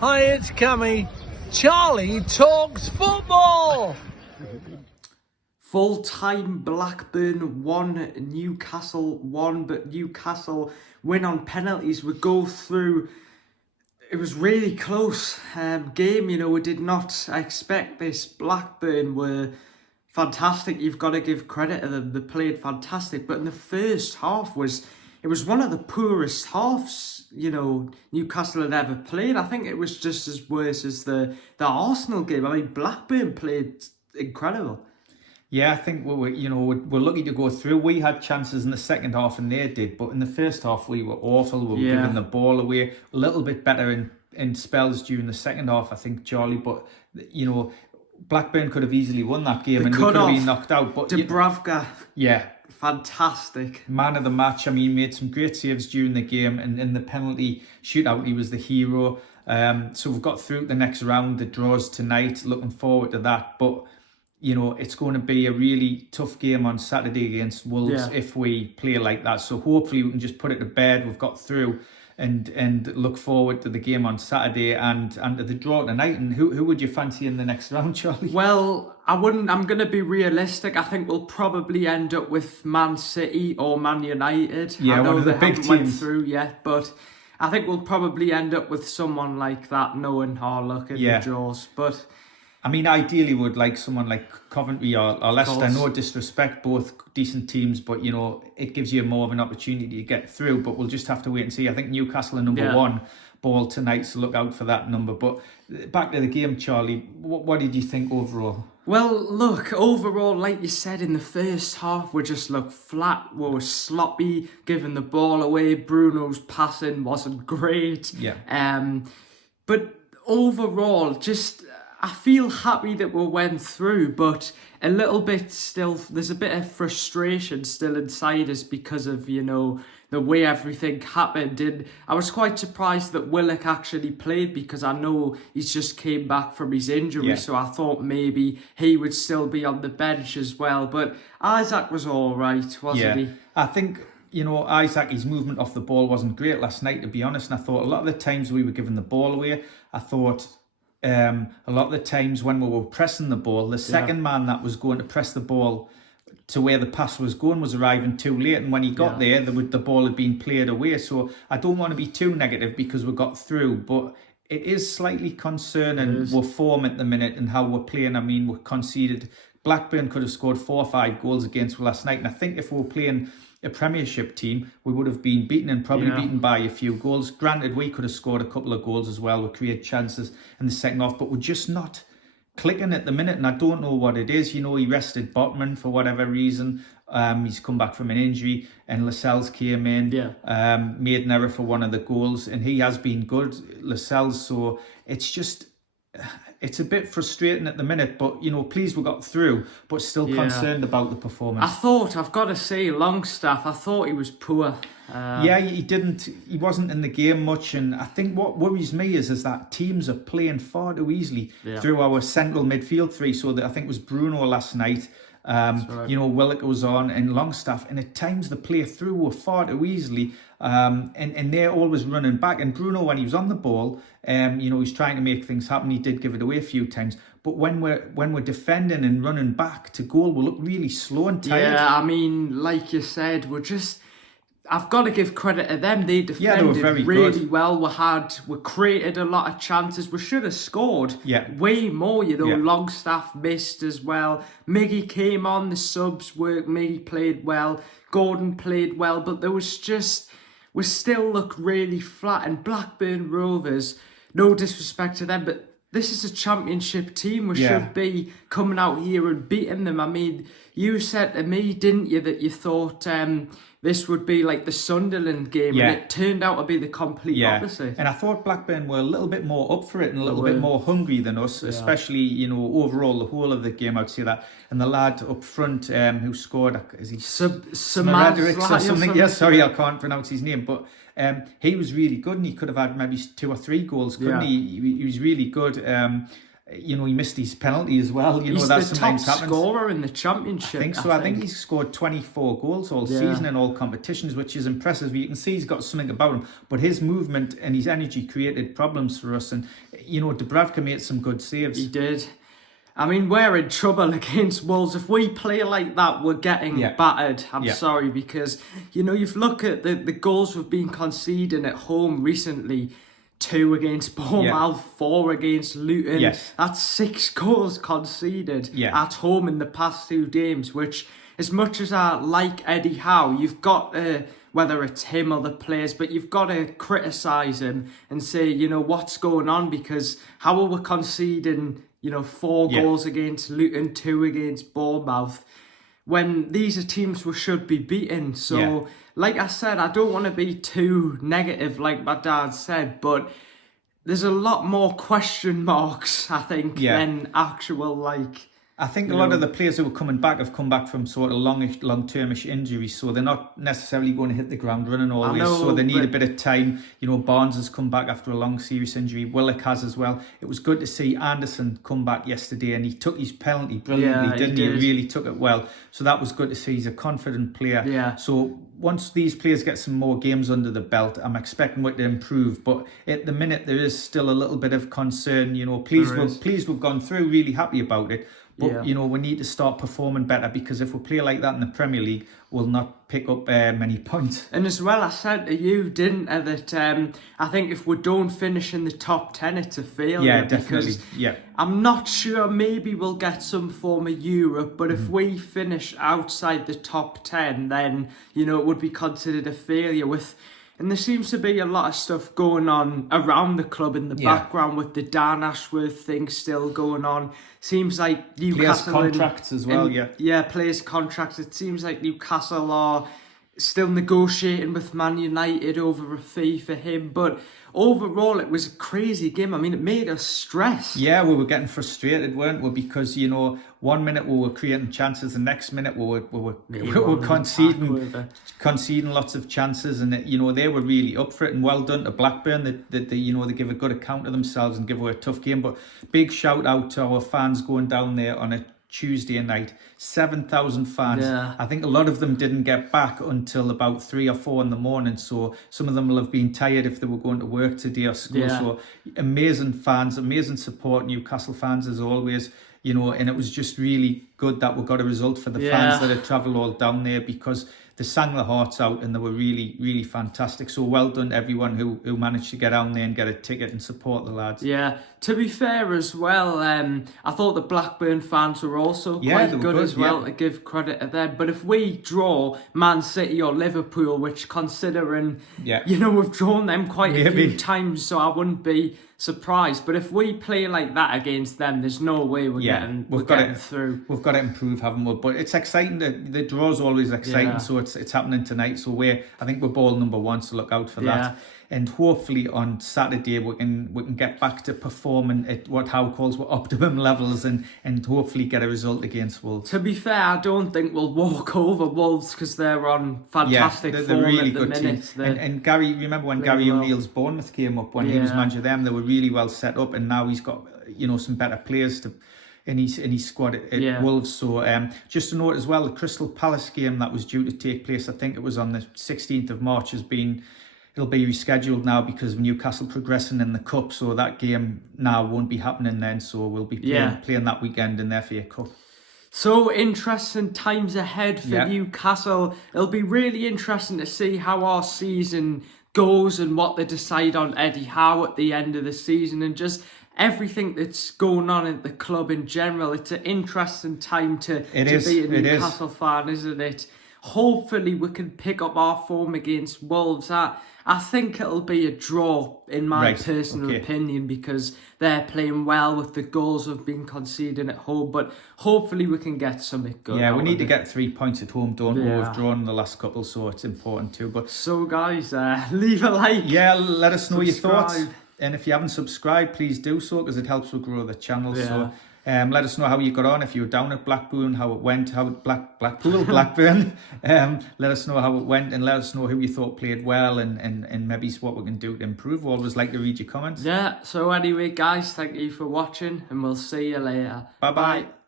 Hi, it's Cammy. Charlie talks football. Full-time Blackburn 1, Newcastle 1, but Newcastle win on penalties. We go through. It was really close game. We did not expect this. Blackburn were fantastic. You've got to give credit to them. They played fantastic. But in the first half it was one of the poorest halves, Newcastle had ever played. I think it was just as worse as the Arsenal game. I mean, Blackburn played incredible. Yeah, I think we're lucky to go through. We had chances in the second half and they did, but in the first half we were awful. We were giving the ball away. A little bit better in spells during the second half, I think, Charlie. But Blackburn could have easily won that game and we could have been knocked out. But Dubravka, fantastic man of the match. I mean, made some great saves during the game, and in the penalty shootout, he was the hero. So we've got through the next round. The draws tonight. Looking forward to that, but. It's going to be a really tough game on Saturday against Wolves if we play like that. So hopefully we can just put it to bed. We've got through and look forward to the game on Saturday and to the draw tonight. And who would you fancy in the next round, Charlie? Well, I wouldn't. I'm going to be realistic. I think we'll probably end up with Man City or Man United. Yeah, one of the big teams. Went through yet, but I think we'll probably end up with someone like that, knowing our luck in the draws. But I mean, ideally would like someone like Coventry or Leicester. No disrespect, both decent teams, but it gives you more of an opportunity to get through. But we'll just have to wait and see. I think Newcastle are number one ball tonight, so look out for that number. But back to the game, Charlie, what did you think overall? Well, look, overall, like you said, in the first half, we just looked flat. We were sloppy, giving the ball away. Bruno's passing wasn't great. But overall, I feel happy that we went through, but a little bit still, there's a bit of frustration still inside us because of, the way everything happened. And I was quite surprised that Willock actually played because I know he's just came back from his injury. So I thought maybe he would still be on the bench as well. But Isaac was all right, wasn't he? I think, Isaac, his movement off the ball wasn't great last night, to be honest. And I thought a lot of the times we were giving the ball away, I thought a lot of the times when we were pressing the ball, the second man that was going to press the ball to where the pass was going was arriving too late, and when he got there, the ball had been played away. So I don't want to be too negative because we got through, but it is slightly concerning our form at the minute and how we're playing. I mean, we conceded. Blackburn could have scored 4 or 5 goals against us last night, and I think if we were playing a Premiership team, we would have been beaten and probably beaten by a few goals. Granted, we could have scored a couple of goals as well. We create chances in the second half, but we're just not clicking at the minute, and I don't know what it is. He rested Botman for whatever reason. He's come back from an injury, and Lascelles came in, made an error for one of the goals, and he has been good, Lascelles. So it's a bit frustrating at the minute, but pleased we got through, but still concerned about the performance. I've got to say, Longstaff, I thought he was poor. He wasn't in the game much, and I think what worries me is that teams are playing far too easily through our central midfield three. So that I think it was Bruno last night. Right. Willock was on and Longstaff, and at times the play through were far too easily, and they're always running back. And Bruno, when he was on the ball, he's trying to make things happen. He did give it away a few times, but when we're defending and running back to goal, we look really slow and tired. Yeah, I mean, like you said, I've got to give credit to them. They defended really well. We created a lot of chances. We should have scored way more. Longstaff missed as well. Miggy came on, the subs worked. Miggy played well. Gordon played well. But we still look really flat. And Blackburn Rovers, no disrespect to them, but this is a championship team. We should be coming out here and beating them. I mean, you said to me, didn't you, that you thought this would be like the Sunderland game, and it turned out to be the complete opposite. And I thought Blackburn were a little bit more up for it and a little bit more hungry than us, especially, overall, the whole of the game, I'd say that. And the lad up front who scored, is he Samaradrix or something? Yeah, sorry, I can't pronounce his name, but he was really good, and he could have had maybe 2 or 3 goals, couldn't he? He was really good. he missed his penalty as well. He's that the sometimes top happens. scorer in the championship. I think so. I think he's scored 24 goals all season in all competitions, which is impressive. You can see he's got something about him, but his movement and his energy created problems for us. And Dubravka made some good saves. He did. I mean, we're in trouble against Wolves. If we play like that, we're getting battered. I'm sorry, because, you've looked at the goals we've been conceding at home recently. 2 against Bournemouth, 4 against Luton. Yes. That's 6 goals conceded at home in the past 2 games, which, as much as I like Eddie Howe, you've got to, whether it's him or the players, but you've got to criticise him and say, what's going on, because how are we conceding, 4 goals against Luton, 2 against Bournemouth, when these are teams we should be beating? So, like I said, I don't want to be too negative, like my dad said, but there's a lot more question marks, I think, than actual, I think a lot of the players who are coming back have come back from sort of long-termish injuries, so they're not necessarily going to hit the ground running always, so they need a bit of time. Barnes has come back after a long, serious injury. Willock has as well. It was good to see Anderson come back yesterday, and he took his penalty brilliantly, didn't he? He really took it well. So that was good to see. He's a confident player. Yeah. So once these players get some more games under the belt, I'm expecting it to improve. But at the minute, there is still a little bit of concern. Pleased we've gone through, really happy about it. But, we need to start performing better, because if we play like that in the Premier League, we'll not pick up many points. And as well, I said to you, didn't I, that I think if we don't finish in the top 10, it's a failure. Yeah, definitely. Because I'm not sure, maybe we'll get some form of Europe, but if we finish outside the top 10, then, it would be considered a failure And there seems to be a lot of stuff going on around the club in the background, with the Dan Ashworth thing still going on. Seems like Newcastle... Players' contracts as well, Yeah, players' contracts. It seems like Newcastle are still negotiating with Man United over a fee for him. But overall, it was a crazy game. I mean, it made us stress. Yeah, we were getting frustrated, weren't we? Because, 1 minute we were creating chances, the next minute we were conceding lots of chances, and they were really up for it. And well done to Blackburn. They give a good account of themselves and give away a tough game. But big shout out to our fans going down there on a Tuesday night. 7,000 fans. Yeah. I think a lot of them didn't get back until about 3 or 4 in the morning, so some of them will have been tired if they were going to work today or school. So amazing fans, amazing support, Newcastle fans as always. And it was just really good that we got a result for the fans that had travelled all down there, because they sang their hearts out and they were really, really fantastic. So well done to everyone who managed to get down there and get a ticket and support the lads. Yeah, to be fair as well, I thought the Blackburn fans were also quite good as well, to give credit to them. But if we draw Man City or Liverpool, which considering, we've drawn them quite a few times, so I wouldn't be surprised. But if we play like that against them, there's no way we're getting through. We've got to improve, haven't we? But it's exciting. The draw's always exciting, so it's happening tonight. So I think we're ball number 1, so look out for that. And hopefully on Saturday we can get back to performing at what Howe calls optimum levels, and hopefully get a result against Wolves. To be fair, I don't think we'll walk over Wolves, because they're on fantastic form really at the good minute. And Gary, remember when Gary O'Neill's Bournemouth came up, when he was manager of them, they were really well set up, and now he's got some better players in his squad at Wolves. So just to note as well, the Crystal Palace game that was due to take place, I think it was on the 16th of March, it'll be rescheduled now because of Newcastle progressing in the Cup. So that game now won't be happening then. So we'll be playing that weekend in the FA Cup. So interesting times ahead for Newcastle. It'll be really interesting to see how our season goes and what they decide on Eddie Howe at the end of the season, and just everything that's going on at the club in general. It's an interesting time to be a Newcastle fan, isn't it? Hopefully we can pick up our form against Wolves. I think it'll be a draw, in my personal opinion, because they're playing well with the goals we've been conceding at home. But hopefully we can get something good. Yeah, we need to get 3 points at home, don't we? We've drawn in the last couple, so it's important too. But so guys, leave a like. Yeah, let us know your thoughts. And if you haven't subscribed, please do so, because it helps us grow the channel. So Let us know how you got on, if you were down at Blackburn, how it went, Blackburn. Let us know how it went, and let us know who you thought played well, and maybe what we can do to improve. We always like to read your comments. Yeah, so anyway, guys, thank you for watching, and we'll see you later. Bye-bye.